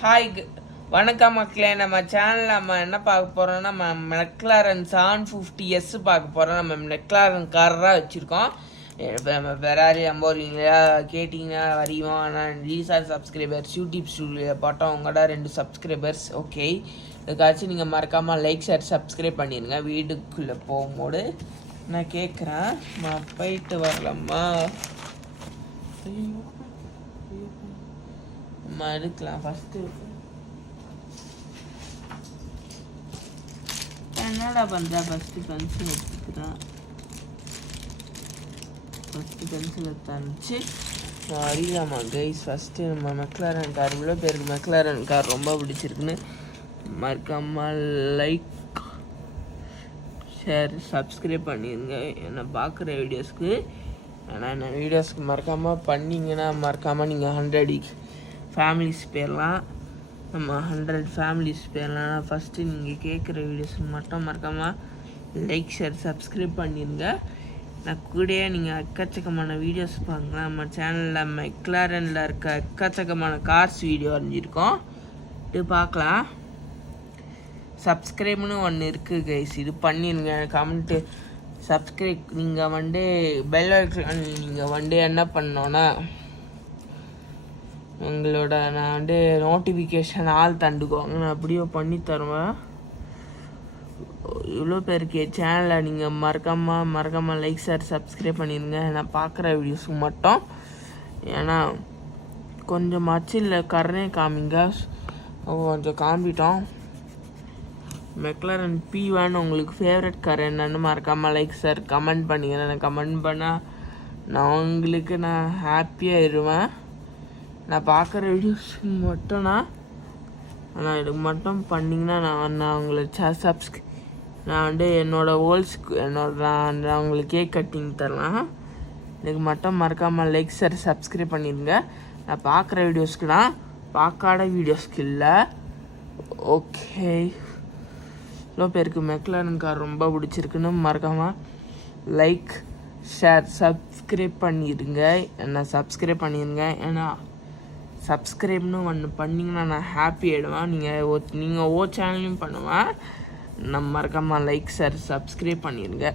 Hi வணக்கம் மக்களே. நம்ம சேனலில் நம்ம என்ன பார்க்க போகிறோம்னா நம்ம மெக்லாரன் 750S பார்க்க போகிறோம். நம்ம மெக்லாரன் காராக வச்சுருக்கோம். இப்போ நம்ம ஃபெராரி லம்போர்கினியா கேட்டிங்கன்னா வரையும். ஆனால் ரீசார்ஜ் சப்ஸ்கிரைபர்ஸ் யூடியூப் ஸ்டூடியோ போட்டோம் உங்களோட 2 சப்ஸ்கிரைபர்ஸ். ஓகே, இதுக்காச்சும் நீங்கள் மறக்காமல் லைக் ஷேர் சப்ஸ்கிரைப் பண்ணிடுங்க. வீட்டுக்குள்ளே போகும்போது நான் கேட்குறேன், நான் போயிட்டு வரலாமா? நம்ம எடுக்கலாம். ஃபஸ்ட்டு என்னடா பண்ணுறா? ஃபஸ்ட்டு பென்சில் எடுத்துக்கிறேன். ஃபஸ்ட்டு பென்சில் எடுத்தாச்சு அறியாமா கைஸ். ஃபஸ்ட்டு நம்ம மெக்லாரன் கார், இவ்வளோ பேருக்கு மெக்லாரன் கார் ரொம்ப பிடிச்சிருக்குன்னு மறக்காமல் லைக் ஷேர் சப்ஸ்கிரைப் பண்ணிடுங்க. என்னை பார்க்குற வீடியோஸ்க்கு. ஆனால் என்ன வீடியோஸ்க்கு மறக்காமல் பண்ணிங்கன்னா மறக்காமல் நீங்கள் 100 ஃபேமிலிஸ் போயிடலாம். நம்ம 100 ஃபேமிலிஸ் போயிடலாம். ஃபஸ்ட்டு நீங்கள் கேட்குற வீடியோஸுக்கு மட்டும் மறக்காமல் லைக் ஷேர் சப்ஸ்கிரைப் பண்ணிடுங்க. நான் கூட நீங்கள் எக்கச்சக்கமான வீடியோஸ் பார்க்கலாம். நம்ம சேனலில் மெக்லாரனில் இருக்க எக்கச்சக்கமான கார்ஸ் வீடியோ வரைஞ்சிருக்கோம். இது பார்க்கலாம். சப்ஸ்கிரைப்னு ஒன்று இருக்குது கைஸ், இது பண்ணிடுங்க. கமெண்ட்டு சப்ஸ்கிரைப் நீங்கள் பெல் ஐக்கான் நீங்கள் என்ன பண்ணோன்னா உங்களோட நான் நோட்டிஃபிகேஷன் ஆள் தண்டுக்குவாங்க. நான் அப்படியே பண்ணி தருவேன். இவ்வளோ பேருக்கு சேனலை நீங்கள் மறக்காமல் லைக் ஷேர் சப்ஸ்கிரைப் பண்ணிடுங்க. நான் பார்க்குற வீடியோஸுக்கு மட்டும். ஏன்னா கொஞ்சமாச்சு இல்லை கருணை காமிங்க. கொஞ்சம் காமிட்டோம். மெக்லாரன் P1 உங்களுக்கு ஃபேவரட் கார் என்னன்னு மறக்காமல் லைக் ஷேர் கமெண்ட் பண்ணிக்கிறேன். நான் கமெண்ட் பண்ணால் நான் ஹாப்பியாகிடுவேன். நான் பார்க்குற வீடியோஸ்க்கு மட்டும்னா ஆனால் இதுக்கு மட்டும் பண்ணிங்கன்னா நான் உங்களுக்கு நான் என்னோடய நான் உங்களுக்கு கேக் கட்டிங் தரலாம். இதுக்கு மட்டும் மறக்காமல் லைக் ஷேர் சப்ஸ்கிரைப் பண்ணிடுங்க. நான் பார்க்குற வீடியோஸ்க்கு பார்க்காத வீடியோஸ்க்கு இல்லை. ஓகே, இவ்வளோ பேருக்கு மெக்லாரன் கார் ரொம்ப பிடிச்சிருக்குன்னு மறக்காமல் லைக் ஷேர் சப்ஸ்கிரைப் பண்ணிடுங்க. சப்ஸ்கிரைப் பண்ணிடுங்க. ஏன்னா சப்ஸ்கிரைப்னு ஒன்று பண்ணிங்கன்னா நான் ஹாப்பி ஆகிடுவேன். நீங்கள் சேனல்லையும் பண்ணுவேன். நம்ம மறக்காமல் லைக் ஷேர் சப்ஸ்கிரைப் பண்ணிடுங்க.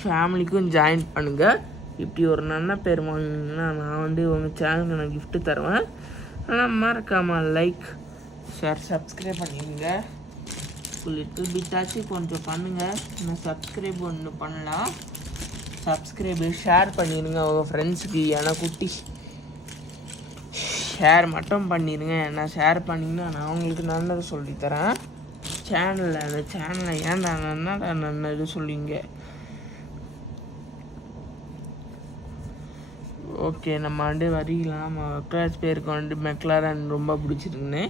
ஃபேமிலிக்கும் ஜாயின் பண்ணுங்கள். இப்படி ஒரு நல்ல பேர் வாங்கினீங்கன்னா நான் உங்கள் சேனலுக்கு நான் கிஃப்ட்டு தருவேன். ஆனால் மறக்காமல் லைக் ஷேர் சப்ஸ்கிரைப் பண்ணிடுங்க. லிட்டில் பிட்டாச்சு கொஞ்சம் பண்ணுங்கள். நான் சப்ஸ்கிரைப் ஒன்று பண்ணலாம். சப்ஸ்கிரைபு ஷேர் பண்ணிடுங்க உங்கள் ஃப்ரெண்ட்ஸுக்கு. ஏன்னா குட்டி ஷேர் மட்டும் பண்ணிடுங்க. ஏன்னா ஷேர் பண்ணிங்கன்னா நான் அவங்களுக்கு நல்லது சொல்லித்தரேன். அந்த சேனலை ஏன்டா என்னடா நல்லது சொல்லிங்க. ஓகே, நம்ம வரிக்கலாம். கிளாஸ் பேருக்கு மெக்லாரன் ரொம்ப பிடிச்சிருக்குன்னு.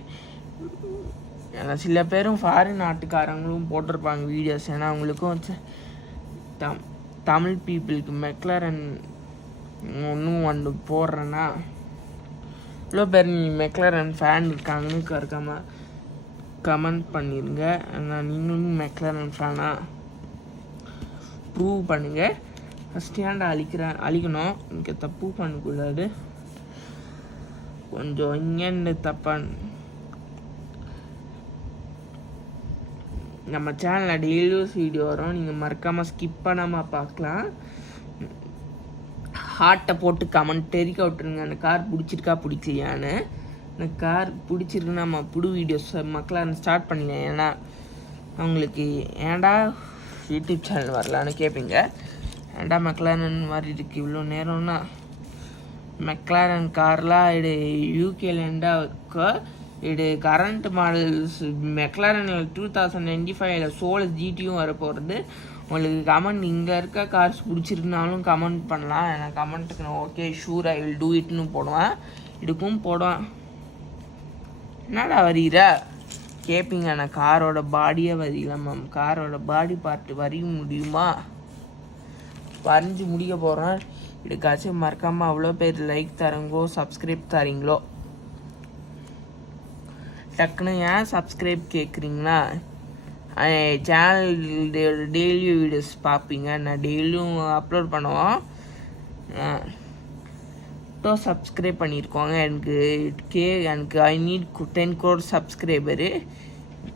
ஏன்னா சில பேரும் ஃபாரின் நாட்டுக்காரங்களும் போட்டிருப்பாங்க வீடியோஸ். ஏன்னா அவங்களுக்கும் தமிழ் பீப்புளுக்கு மெக்லாரன் ஒன்று போடுறேன்னா இவ்வளோ பேர் மெக்லாரன் ஃபேன் இருக்காங்கன்னு கமெண்ட் பண்ணிடுங்க. ஆனால் நீங்களும் மெக்லாரன் ஃபேனாக ப்ரூவ் பண்ணுங்கள். ஃபஸ்ட்டு ஏன்டா அழிக்கணும், இங்கே தப்பு பண்ணக்கூடாது. கொஞ்சம் இங்கேருந்து நம்ம சேனலில் டெய்லியும் வீடியோ வரும். நீங்கள் மறக்காமல் ஸ்கிப் பண்ணாமல் பார்க்கலாம். ஹார்ட்டை போட்டு கமெண்ட் தெரிக்க விட்டுருங்க. அந்த கார் பிடிச்சிருக்கா பிடிக்கலையான்னு. அந்த கார் பிடிச்சிருக்குன்னா நம்ம புது வீடியோஸ் மக்களாக ஸ்டார்ட் பண்ணிடலாம். ஏன்னா அவங்களுக்கு ஏன்டா யூடியூப் சேனல் வரலான்னு கேட்பீங்க. ஏன்டா மெக்லாரன் மாதிரி இருக்குது இவ்வளோ நேரம்னா. மெக்லாரன் கார்லாம் இது யூகேலேண்டா இருக்கோ. இது கரண்ட் மாடல்ஸ் மெக்லாரனில் 2025 சோலஸ் GTயும் வரப்போகிறது. உங்களுக்கு கமெண்ட் இங்கே இருக்க கார்ஸ் பிடிச்சிருக்குனாலும் கமெண்ட் பண்ணலாம். எனக்கு கமெண்ட்டுக்கு நான் okay sure I will do இட்னு போடுவேன். இதுக்கும் போடுவேன். என்னடா வரிகிற கேட்பீங்க. நான் காரோட பாடியே வரியில மேம். காரோட பாடி பார்ட்டு வரைய முடியுமா? வரைஞ்சி முடிக்க போகிறேன். இதுக்காச்சும் மறக்காமல் அவ்வளோ பேர் லைக் தரீங்களோ சப்ஸ்கிரைப் தரீங்களோ. டக்குன்னு ஏன் சப்ஸ்கிரைப் கேட்குறீங்களா? சேனல் டெய்லியும் வீடியோஸ் பார்ப்பீங்க. நான் டெய்லியும் அப்லோட் பண்ணுவோம். மட்டும் சப்ஸ்கிரைப் பண்ணியிருக்கோங்க. எனக்கு ஐ நீட் 10 crore சப்ஸ்கிரைபரு.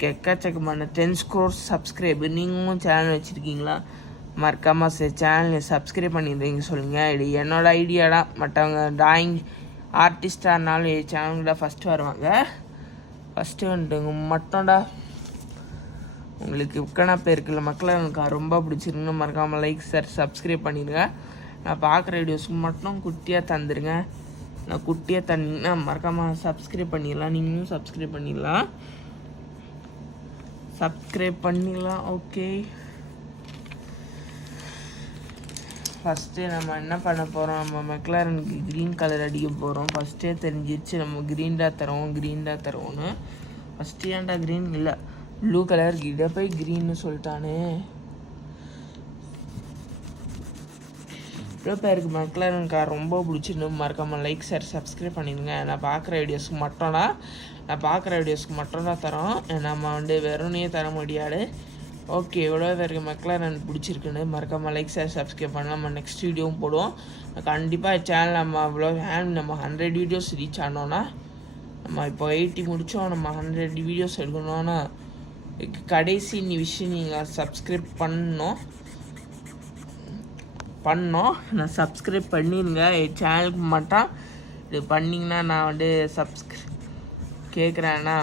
எக்கச்சக்கமான 10 crore சப்ஸ்கிரைபர். நீங்களும் சேனல் வச்சுருக்கீங்களா? மறக்காமல் சேனலை சப்ஸ்கிரைப் பண்ணிடுறீங்க சொல்லுங்கள். இது என்னோடய ஐடியா தான். மற்றவங்க ட்ராயிங் ஆர்டிஸ்டாக இருந்தாலும் என் சேனலுக்கு தான் ஃபஸ்ட்டு வருவாங்க. ஃபஸ்ட்டு வந்துட்டுங்க மட்டும்டா. உங்களுக்கு உக்கனா பேருக்குள்ள மக்களை எனக்கு ரொம்ப பிடிச்சிருக்குன்னு மறக்காமல் லைக் சப்ஸ்கிரைப் பண்ணிடுங்க. நான் பார்க்குற வீடியோஸ்க்கு மட்டும் குட்டியாக தந்துடுங்க. நான் குட்டியாக தந்தீங்கன்னா மறக்காமல் சப்ஸ்கிரைப் பண்ணிடலாம். நீங்களும் சப்ஸ்கிரைப் பண்ணிடலாம். ஓகே, ஃபஸ்ட்டு நம்ம என்ன பண்ண போகிறோம், நம்ம மெக்லாரனுக்கு க்ரீன் கலர் அடிக்க போகிறோம். ஃபஸ்ட்டே தெரிஞ்சிருச்சு நம்ம க்ரீன்டாக தரோன்னு. ஃபஸ்ட்டு ஏன்டா க்ரீன் இல்லை ப்ளூ கலர் இதை போய் க்ரீன்னு சொல்லிட்டானே. இவ்வளோ பேருக்கு மெக்லாரன் கார் ரொம்ப பிடிச்சிருந்து மறக்காமல் லைக் சப்ஸ்கிரைப் பண்ணிடுங்க. நான் பார்க்குற வீடியோஸ்க்கு மட்டும்தான் தரோம். நம்ம வெறும்னே தர முடியாது. ஓகே, எவ்வளோ பேருக்கு மெக்லாரன் பிடிச்சிருக்குன்னு மறக்காமல் லைக் சப்ஸ்கிரைப் பண்ணலாம். நம்ம நெக்ஸ்ட் வீடியோவும் போடுவோம். கண்டிப்பாக சேனல் நம்ம அவ்வளோ நம்ம 100 வீடியோஸ் ரீச் ஆனோன்னா, நம்ம இப்போ 80 முடித்தோம். நம்ம 100 வீடியோஸ் எடுக்கணும்னா கடைசி விஷயம் நீங்கள் சப்ஸ்கிரைப் பண்ணோம். நான் சப்ஸ்கிரைப் பண்ணிடுங்க. என் சேனலுக்கு மட்டும் இது பண்ணிங்கன்னா நான் கேட்குறேன்னா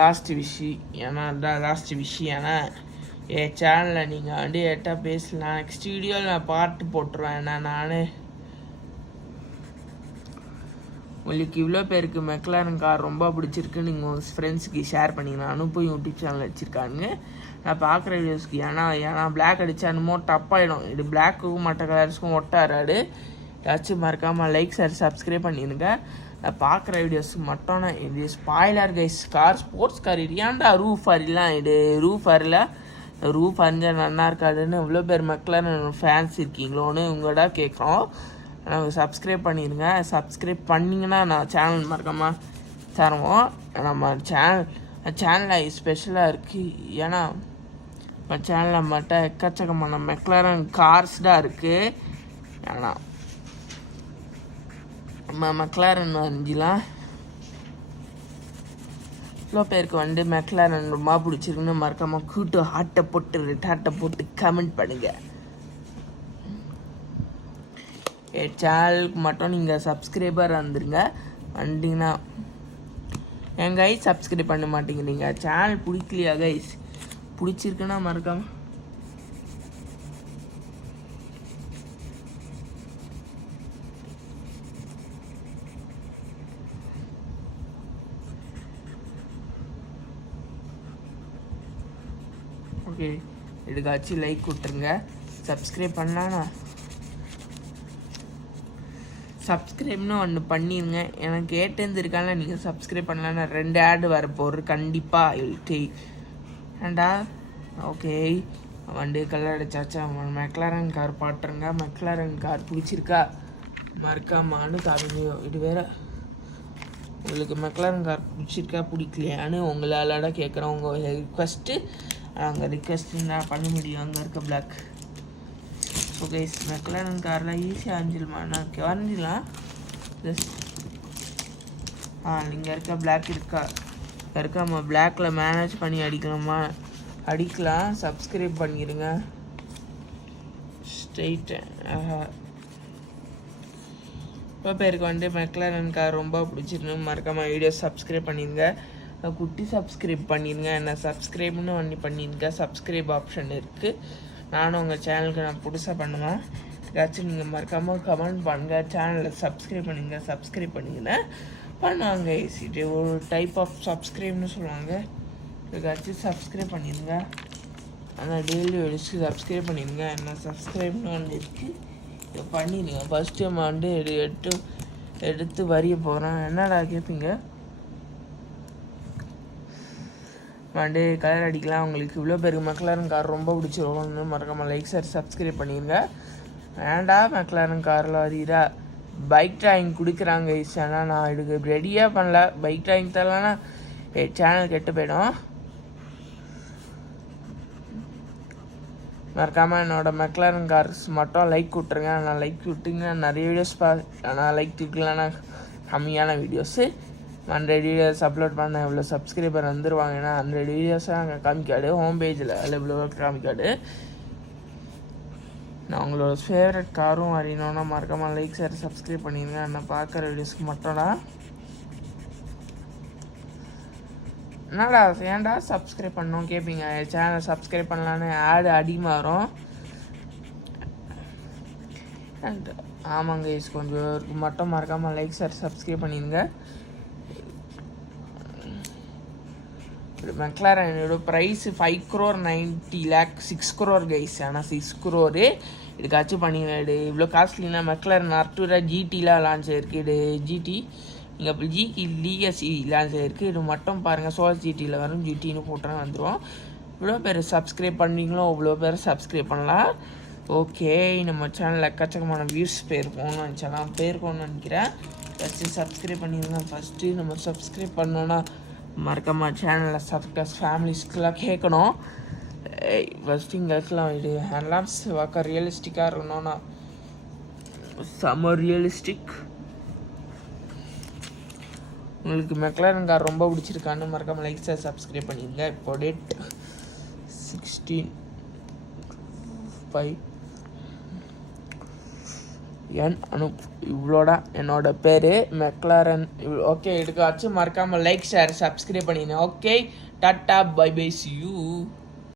லாஸ்ட் விஷயம் ஏன்னா என் சேனலில் நீங்கள் எட்டா பேசலாம். நெக்ஸ்ட் வீடியோவில் நான் பாட்டு போட்டுருவேன். நான் உங்களுக்கு இவ்வளோ பேருக்கு மெக்லாரன் கார் ரொம்ப பிடிச்சிருக்கு. நீங்கள் உங்கள் ஃப்ரெண்ட்ஸுக்கு ஷேர் பண்ணிக்கலாம். அனுப்பும் யூடியூப் சேனல் வச்சுருக்காங்க. நான் பார்க்குற வீடியோஸ்க்கு ஏன்னா பிளாக் அடித்தா என்னமோ டப்பாயிடும். இது பிளாக்குக்கும் மற்ற கலர்ஸுக்கும் ஒட்டாராடு. ஏதாச்சும் மறக்காமல் லைக் சப்ஸ்கிரைப் பண்ணிடுங்க. நான் பார்க்குற வீடியோஸ் மட்டும் இது ஸ்பாய்லர் கைஸ். ஸ்போர்ட்ஸ் கார் இது ஏன்டா ரூஃப் அறிஞ்சால் நல்லா இருக்காதுன்னு இவ்வளோ பேர் மெக்லாரன் ஃபேன்ஸ் இருக்கீங்களோன்னு உங்களோட கேட்குறோம். நாங்கள் சப்ஸ்கிரைப் பண்ணிடுங்க. சப்ஸ்கிரைப் பண்ணிங்கன்னா நான் சேனல் மறக்காமல் தருவோம். நம்ம சேனலில் ஸ்பெஷலாக இருக்குது. ஏன்னா நம்ம சேனலில் மட்டும் எக்கச்சக்கமான மெக்லாரன் கார்ஸ் தான் இருக்குது. ஏன்னா நம்ம மெக்லாரன் வரைஞ்சிலாம் இவ்வளோ பேருக்கு மெக்லாரன் ரொம்ப பிடிச்சிருக்குன்னு மறக்காமல் கூட்டு ஹார்ட்டை போட்டு கமெண்ட் பண்ணுங்கள். என் சேனலுக்கு மட்டும் நீங்கள் சப்ஸ்கிரைபர் வந்துடுங்க. வந்தீங்கன்னா என் கைஸ் சப்ஸ்கிரைப் பண்ண மாட்டேங்கிறீங்க. சேனல் பிடிக்கலையா கைஸ்? பிடிச்சிருக்குன்னா மறக்காம ஓகே இதுக்காச்சும் லைக் கொடுத்துருங்க. சப்ஸ்கிரைப் பண்ணலாண்ணா சப்ஸ்கிரைப்னு ஒன்று பண்ணிடுங்க. எனக்கு கேட்டுருந்துருக்காங்க நீங்கள் சப்ஸ்கிரைப் பண்ணலான்னா 2 ஆடு வரப்போகுது கண்டிப்பாக ஏண்டா. ஓகே கலர் அடிச்சாச்சா. மெக்லாரன் கார் பாட்டுருங்க. மெக்லாரன் கார் பிடிச்சிருக்கா மறக்காமான்னு காமிங்க. இது வேறு உங்களுக்கு மெக்லாரன் கார் பிடிச்சிருக்கா பிடிக்கலையான்னு உங்களால் கேட்குறேன். உங்கள் ரிக்வஸ்ட்டு அங்கே ரிக்வஸ்ட் நான் பண்ண முடியும். அங்கே இருக்க பிளாக் ஓகே மெக்லாரன் காரில் ஈஸியாக அஞ்சிடலாமா? நான் வரைஞ்சிடலாம். ஜஸ்ட் இங்கே இருக்க பிளாக் இருக்காம்மா. பிளாக்கில் மேனேஜ் பண்ணி அடிக்கலாம். சப்ஸ்கிரைப் பண்ணிடுங்க. ஸ்ட்ரெயிட்டு இப்போ பேருக்கு மெக்லாரன் கார் ரொம்ப பிடிச்சிருந்தோம். மறக்காமல் வீடியோ சப்ஸ்கிரைப் பண்ணிடுங்க. குட்டி சப்ஸ்கிரைப் பண்ணிடுங்க. என்ன சப்ஸ்கிரைப்னு பண்ணிடுங்க. சப்ஸ்கிரைப் ஆப்ஷன் இருக்குது. நானும் உங்கள் சேனலுக்கு நான் புதுசாக பண்ணுவேன். ஏதாச்சும் நீங்கள் மறக்காமல் கமெண்ட் பண்ணுங்கள். சேனலில் சப்ஸ்கிரைப் பண்ணிங்கன்னா பண்ணுவாங்க. இது ஒரு டைப் ஆஃப் சப்ஸ்கிரைப்னு சொல்லுவாங்க. ஏதாச்சும் சப்ஸ்கிரைப் பண்ணிடுங்க. ஆனால் டெய்லி எடுத்து சப்ஸ்கிரைப் பண்ணிடுங்க. என்ன சப்ஸ்கிரைப்னு ஒன்று இருக்குது. இதை பண்ணிடுங்க. ஃபஸ்ட்டு நம்ம எடுத்து வரிய போகிறேன். என்னடா கேட்பீங்க? கலர் அடிக்கலாம். உங்களுக்கு இவ்வளோ பேருக்கு மெக்லாரன் கார் ரொம்ப பிடிச்சிருக்கோன்னு மறக்காமல் லைக் சப்ஸ்கிரைப் பண்ணிடுங்க. வேண்டா மெக்லாரன் காரில் வரீரா பைக் ட்ராயிங் கொடுக்குறாங்க. ஆனால் நான் இதுக்கு ரெடியாக பண்ணல. பைக் ட்ராயிங் தரலன்னா சேனல் கெட்டு போயிடும். மறக்காமல் என்னோடய மெக்லாரன் கார்ஸ் மட்டும் லைக் விட்ருங்க. நான் லைக் விட்டுங்க நிறைய வீடியோஸ் நான் லைக் விட்டுலன்னா கம்மியான வீடியோஸு 100 வீடியோஸ் அப்லோட் பண்ண இவ்வளோ சப்ஸ்கிரைபர் வந்துடுவாங்க. ஏன்னா 100 வீடியோஸாக அங்கே காமிக்காடு, ஹோம் பேஜில் அதில் இவ்வளோ காமிக்காடு. நான் உங்களோட ஃபேவரட் காரும் அறியணுன்னா மறக்காமல் லைக் ஷேர் சப்ஸ்கிரைப் பண்ணிடுங்க. நான் பார்க்குற வீடியோஸ்க்கு மட்டும்டா. என்னடா ஏன்டா சப்ஸ்கிரைப் பண்ணணும் கேட்பீங்க. சேனல் சப்ஸ்கிரைப் பண்ணலான்னு ஆடு அதிகமாக வரும். அண்ட் ஆமாங்க கொஞ்சம் மட்டும் மறக்காமல் லைக் ஷேர் சப்ஸ்கிரைப் பண்ணிடுங்க. மெக்லாரன் என்னோட price 5 crore 90 lakh 6 crore guys. ஆனால் 6 crore இதுக்காச்சும் பண்ணிடு. இவ்வளோ காஸ்ட்லினா மெக்லாரன் அர்டூரா ஜிடிலாம் லான்ச் ஆகிருக்கு. இது ஜிடி இங்கே அப்போ ஜிடி லீகசி லான்ச் ஆகிருக்கு. இது மட்டும் பாருங்கள், சோல்ஸ் ஜிடியில் வரும். ஜிடின்னு போட்டால் வந்துடும். இவ்வளோ பேர் சப்ஸ்கிரைப் பண்ணுறீங்களோ அவ்வளோ பேர் சப்ஸ்கிரைப் பண்ணலாம். ஓகே, நம்ம சேனலில் எக்கச்சக்கமான வியூஸ் போயிருக்கோம்னு நினச்சலாம், போயிருக்கோம்னு நினைக்கிறேன். ஃபஸ்ட்டு சப்ஸ்கிரைப் பண்ணிடுங்க. ஃபஸ்ட்டு நம்ம சப்ஸ்கிரைப் பண்ணோன்னா மறக்காம சேனலில் சப்ஸ்கிரைப் ஃபேமிலிஸ்க்கெலாம் கேட்கணும். ஃபஸ்ட்டு இங்கேலாம் இது ஹேண்ட்லாம்ஸ் பார்க்க ரியலிஸ்டிக்காக இருக்கணும்னா செம்ம ரியலிஸ்டிக். உங்களுக்கு மெக்லாரன் கார் ரொம்ப பிடிச்சிருக்கான்னு மறக்காமல் லைக் ஷேர் சப்ஸ்கிரைப் பண்ணிடுங்க. இப்போ டேட் 16/5 இவ்வளோடா என்னோட பேர் மெக்லாரன். ஓகே, இதுக்காச்சும் மறக்காமல் லைக் ஷேர் சப்ஸ்கிரைப் பண்ணிடுங்க. Okay, tata bye bye, see you.